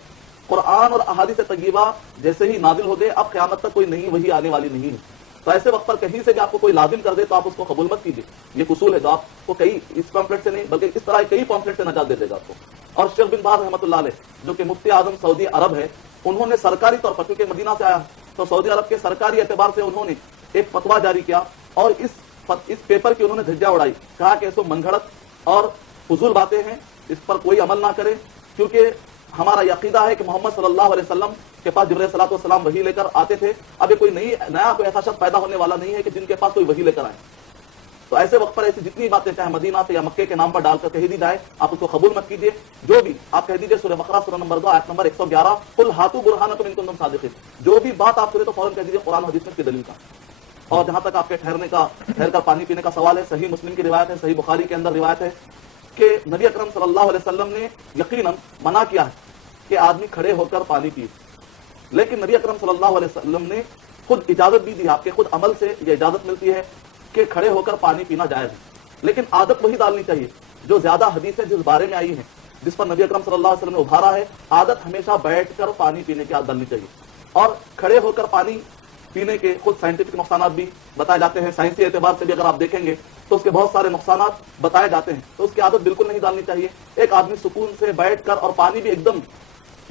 قرآن اور احادیث طیبہ جیسے ہی نازل ہو گئے اب قیامت تک کوئی نہیں وہی آنے والی نہیں ہے. تو ایسے وقت پر کہیں سے بھی آپ کو کوئی لازم کر دے تو آپ اس کو قبول مت کیجیے. یہ اصول ہے جو آپ کو کئی اس پمفلیٹ سے نہیں بلکہ اس طرح کئی پمفلیٹ سے نجات دے دے گا آپ کو. اور شیخ بن باز رحمۃ اللہ علیہ جو کہ مفتی اعظم سعودی عرب ہے, انہوں نے سرکاری طور پر, کیونکہ مدینہ سے آیا تو سعودی عرب کے سرکاری اعتبار سے انہوں نے ایک فتویٰ جاری کیا اور اس پیپر کی انہوں نے دھجیاں اڑائی. کہا کہ ایسو من گھڑت اور فضول باتیں ہیں, اس پر کوئی عمل نہ کرے, کیونکہ ہمارا یہ عقیدہ ہے کہ محمد صلی اللہ علیہ وسلم کے پاس جبرائیل صلی اللہ علیہ وسلم وحی لے کر آتے تھے. اب یہ کوئی نیا کوئی ایسا شخص پیدا ہونے والا نہیں ہے کہ جن کے پاس کوئی وحی لے کر آئے. تو ایسے وقت پر ایسی جتنی باتیں چاہے مدینہ سے یا مکے کے نام پر ڈال کر کہہ دی جائے, آپ اس کو قبول مت کیجیے. جو بھی آپ کہہ دیجیے سورہ بقرہ سورہ نمبر 2 آیت نمبر 111, قل ہاتوا برہانکم ان کنتم صادقین. جو بھی بات آپ کریں تو فوراً کہہ دیجیے قرآن حدیث میں اس کی دلیل کا. اور جہاں تک آپ کے ٹھہر کر پانی پینے کا سوال ہے, صحیح مسلم کی روایت ہے, صحیح بخاری کے اندر روایت ہے کہ نبی اکرم صلی اللہ علیہ وسلم نے یقیناً منع کیا ہے کہ آدمی کھڑے ہو کر پانی پیے, لیکن نبی اکرم صلی اللہ علیہ وسلم نے خود اجازت بھی دی. آپ کے خود عمل سے یہ اجازت ملتی ہے کہ کھڑے ہو کر پانی پینا جائز ہے, لیکن عادت وہی ڈالنی چاہیے جو زیادہ حدیثیں جس بارے میں آئی ہیں, جس پر نبی اکرم صلی اللہ علیہ وسلم نے ابھارا ہے. عادت ہمیشہ بیٹھ کر پانی پینے کی عادت ڈالنی چاہیے. اور کھڑے ہو کر پانی پینے کے خود سائنٹیفک نقصانات بھی بتائے جاتے ہیں. سائنسی اعتبار سے بھی اگر آپ دیکھیں گے تو اس کے بہت سارے نقصانات بتائے جاتے ہیں. تو اس کی عادت بالکل نہیں ڈالنی چاہیے. ایک آدمی سکون سے بیٹھ کر اور پانی بھی ایک دم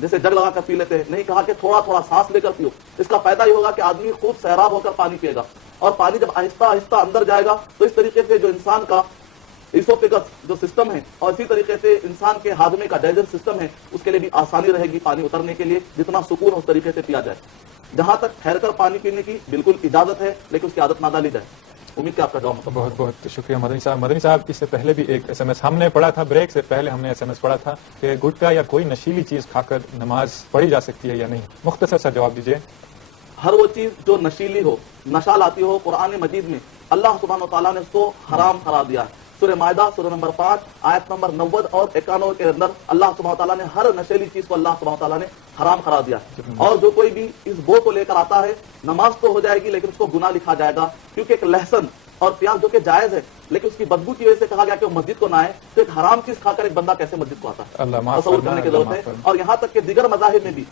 جیسے جگ لگا کر پی لیتے ہیں، نہیں کہا کہ تھوڑا تھوڑا سانس لے کر پیو. اس کا فائدہ یہ ہوگا کہ آدمی خوب سیراب ہو کر پانی پیے گا، اور پانی جب آہستہ آہستہ اندر جائے گا تو اس طریقے سے جو انسان کا ایسوفیگس جو سسٹم ہے اور اسی طریقے سے انسان کے ہاضمے کا ڈائجسٹ سسٹم ہے اس کے لیے بھی آسانی رہے گی پانی اترنے کے لیے، جتنا سکون اس طریقے سے پیا جائے. جہاں تک ٹھہر کر پانی پینے کی بالکل اجازت ہے، لیکن اس کی عادت نہ ڈالی جائے. امید کہ آپ کا جواب. بہت بہت شکریہ مدنی صاحب. مدنی صاحب اس سے پہلے بھی ایک ایس ایم ایس ہم نے پڑھا تھا، بریک سے پہلے ہم نے ایس ایم ایس پڑھا تھا کہ گٹکا یا کوئی نشیلی چیز کھا کر نماز پڑھی جا سکتی ہے یا نہیں. مختصر سا جواب دیجیے. ہر وہ چیز جو نشیلی ہو، نشہ لاتی ہو، قرآن مجید میں اللہ سبحانہ و تعالیٰ نے اس کو حرام قرار دیا ہے. سورہ مائدہ سورہ نمبر 5 آیت نمبر 90 اور 91 کے اندر اللہ سبحانہ و تعالیٰ نے ہر نشیلی چیز کو اللہ سبحانہ و تعالیٰ نے حرام قرار دیا. اور جو کوئی بھی اس بو کو لے کر آتا ہے، نماز تو ہو جائے گی لیکن اس کو گناہ لکھا جائے گا، کیونکہ ایک لہسن اور پیاز جو کہ جائز ہے لیکن اس کی بدبو کی وجہ سے کہا گیا کہ وہ مسجد کو نہ آئے، تو ایک حرام چیز کھا کر ایک بندہ کیسے مسجد کو آتا ہے؟ تصور کرنے کی ضرورت ہے. اور یہاں تک کہ دیگر مذاہب میں بھی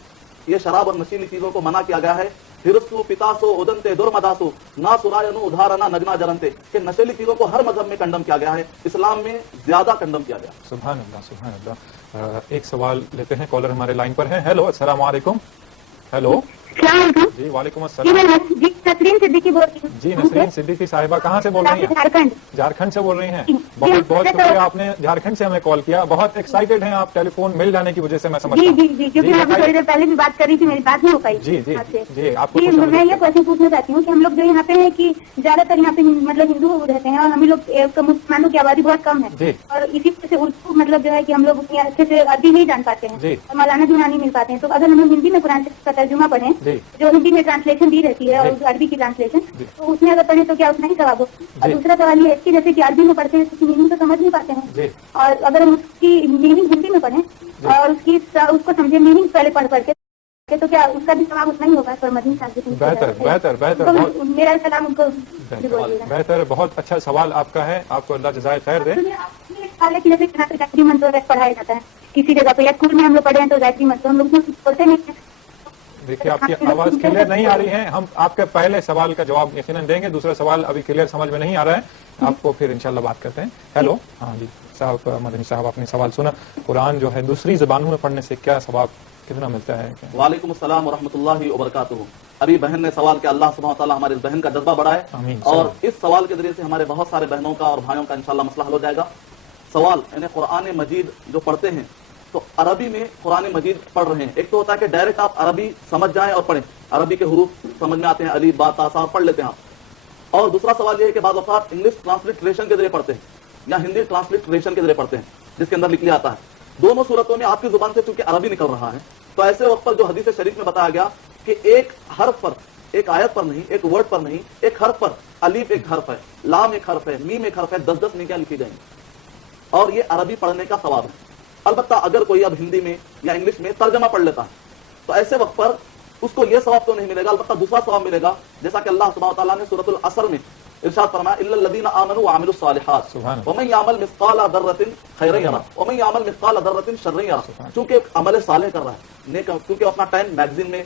یہ شراب اور نشیلی چیزوں کو منع کیا گیا ہے. ہرسو پتاسو ادنتے دور مداسو نا سرائنو ادھارنا نگنا جرنتے، کہ نشیلی چیزوں کو ہر مذہب میں کنڈم کیا گیا ہے، اسلام میں زیادہ کنڈم کیا گیا. سبحان اللہ سبحان اللہ. ایک سوال لیتے ہیں، کالر ہمارے لائن پر ہیں. ہیلو، السلام علیکم. ہیلو. السلام علیکم. جی وعلیکم السلام. جی نسرین صدیقی بول رہی ہوں. جی نسرین صدیقی صاحبہ کہاں سے بول رہی ہیں؟ جھارکھنڈ. جھارکھنڈ سے بول رہی ہیں. بہت بہت شکریہ، آپ نے جھارکھنڈ سے ہمیں کال کیا. بہت ایکسائٹیڈ ہیں آپ ٹیلی فون مل جانے کی وجہ سے، میں سمجھتا ہوں. جی جی جی، کیونکہ میں تھوڑی دیر پہلے بھی بات کر رری تھی، میری بات نہیں ہو پائی. جی جی جی. آپ کو میں یہ کوشچن پوچھنا چاہتی ہوں کہ ہم لوگ جو یہاں پہ ہیں کہ زیادہ تر یہاں پہ مطلب ہندو رہتے ہیں اور ہم لوگ مسلمانوں کی آبادی بہت کم ہے، اور اسی وجہ سے اردو مطلب جو ہے کہ ہم لوگ اتنی اچھے سے عربی نہیں جان پاتے ہیں اور مولانا بھی نہیں مل پاتے ہیں. تو اگر ہم لوگ ہندی میں قرآن کا ترجمہ پڑھیں، جو ہندی میں ٹرانسلیشن دی رہتی ہے اور عربی کی ٹرانسلیشن، تو اس میں اگر پڑھیں تو کیا اتنا ہی ثواب ہو؟ اور دوسرا سوال یہ ہے کہ جیسے کہ عربی میں پڑھتے ہیں اس کی میننگ تو سمجھ نہیں پاتے ہیں، اور اگر ہم اس کی میننگ ہندی میں پڑھیں اور اس کو سمجھے میننگ پہلے پڑھ کے، تو کیا اس کا بھی ثواب اتنا ہی ہوگا؟ پر مدنی صاحب بہتر بہتر بہتر میرا سلام ان کو بہتر. بہت اچھا سوال آپ کا ہے، آپ کو اللہ جزائے خیر دے. جیسے گایتری منتر پڑھایا جاتا ہے کسی جگہ پہ، یا اسکول میں ہم لوگ پڑھے ہیں تو گایتری منتر ہم لوگ بولتے نہیں ہیں. دیکھیے آپ کی آواز کلیئر نہیں آ رہی ہے. ہم آپ کے پہلے سوال کا جواب یقیناً دیں گے، دوسرا سوال ابھی کلیئر سمجھ میں نہیں آ رہا ہے، آپ کو پھر انشاءاللہ بات کرتے ہیں. ہیلو. ہاں جی صاحب، مدنی صاحب آپ نے سوال سنا، قرآن جو ہے دوسری زبانوں میں پڑھنے سے کیا ثواب کتنا ملتا ہے؟ وعلیکم السلام ورحمۃ اللہ وبرکاتہ. ابھی بہن نے سوال کیا، اللہ سبحانہ تعالیٰ ہماری اس بہن کا جذبہ بڑھائے، اور اس سوال کے ذریعے سے ہمارے بہت سارے بہنوں کا اور بھائیوں کا انشاءاللہ مسئلہ حل ہو جائے گا. سوال یعنی قرآن مجید جو پڑھتے ہیں تو عربی میں قرآن مجید پڑھ رہے ہیں. ایک تو ہوتا ہے کہ ڈائریکٹ آپ عربی سمجھ جائیں اور پڑھیں، عربی کے حروف سمجھ میں آتے ہیں، الف با تا سا پڑھ لیتے ہیں آپ. اور دوسرا سوال یہ ہے کہ بعض اوقات انگلش ٹرانسلیٹریشن کے ذریعے پڑھتے ہیں یا ہندی ٹرانسلیٹریشن کے ذریعے پڑھتے ہیں جس کے اندر لکھ لیا آتا ہے. دونوں صورتوں میں آپ کی زبان سے چونکہ عربی نکل رہا ہے، تو ایسے وقت پر جو حدیث شریف میں بتایا گیا کہ ایک حرف پر، ایک آیت پر نہیں، ایک ورڈ پر نہیں، ایک حرف پر الف ایک حرف ہے، لام ایک حرف ہے، میم ایک حرف ہے، 10 نیکیاں لکھی جائیں گی، اور یہ عربی پڑھنے کا ثواب ہے. البتہ اگر کوئی اب ہندی میں یا انگلش میں ترجمہ پڑھ لیتا ہے تو ایسے وقت پر اس کو یہ ثواب تو نہیں ملے گا، البتہ دوسرا ثواب ملے گا، جیسا کہ اللہ سبحانہ تعالیٰ نے سورۃ العصر میں ارشاد فرمایا الا الذين امنوا وعملوا الصالحات ومن يعمل مثقال ذرة خيرا يره ومن يعمل مثقال ذرة شرا يره. چونکہ عمل صالح کر رہا ہے نیک، کیونکہ اپنا ٹائم میگزین میں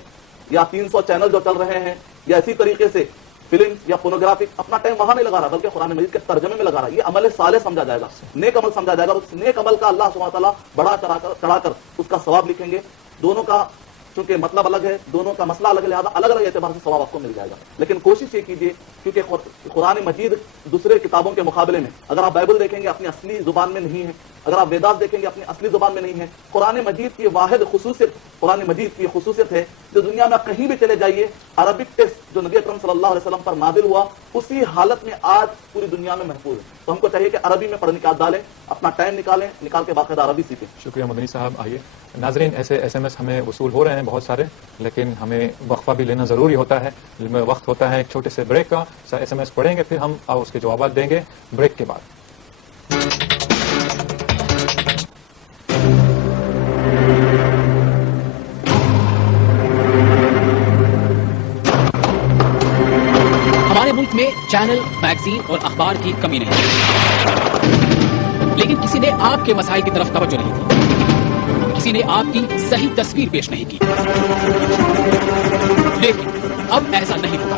یا 300 چینل جو چل رہے ہیں یا اسی طریقے سے فلم یا پورنوگرافی، اپنا ٹائم وہاں نہیں لگا رہا بلکہ قرآن مجید کے ترجمے میں لگا رہا ہے. یہ عمل صالح سمجھا جائے گا، نیک عمل سمجھا جائے گا. اس نیک عمل کا اللہ سبحانہ تعالیٰ بڑا چڑھا کر اس کا ثواب لکھیں گے. دونوں کا چونکہ مطلب الگ ہے، دونوں کا مسئلہ الگ ہے، لہٰذا الگ الگ اعتبار سے ثواب آپ کو مل جائے گا. لیکن کوشش یہ کیجیے، کیونکہ قرآن مجید دوسرے کتابوں کے مقابلے میں، اگر آپ بائبل دیکھیں گے اپنی اصلی زبان میں نہیں ہے، اگر آپ ویداس دیکھیں گے اپنی اصلی زبان میں نہیں ہے. قرآن مجید کی واحد خصوصیت، قرآن مجید کی خصوصیت ہے جو دنیا میں آپ کہیں بھی چلے جائیے، عربک ٹیکسٹ جو نبی اکرم صلی اللہ علیہ وسلم پر نازل ہوا اسی حالت میں آج پوری دنیا میں محفوظ ہے. تو ہم کو چاہیے کہ عربی میں پڑھنے کی عادت ڈالیں، اپنا ٹائم نکال کے باقاعدہ عربی سیکھیں. شکریہ مدنی صاحب. آئیے ناظرین، ایسے ایس ایم ایس ہمیں وصول ہو رہے ہیں بہت سارے، لیکن ہمیں وقفہ بھی لینا ضروری ہوتا ہے. وقت ہوتا ہے ایک چھوٹے سے بریک کا. ایس ایم ایس پڑھیں گے پھر ہم اس کے جوابات دیں گے بریک کے بعد. ہمارے ملک میں چینل، میگزین اور اخبار کی کمی نہیں، لیکن کسی نے آپ کے مسائل کی طرف توجہ نہیں دی، کسی نے آپ کی صحیح تصویر پیش نہیں کی. لیکن اب ایسا نہیں ہوگا.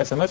SMS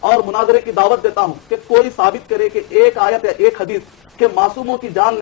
اور مناظرے کی دعوت دیتا ہوں کہ کوئی ثابت کرے کہ ایک آیت یا ایک حدیث کے معصوموں کی جان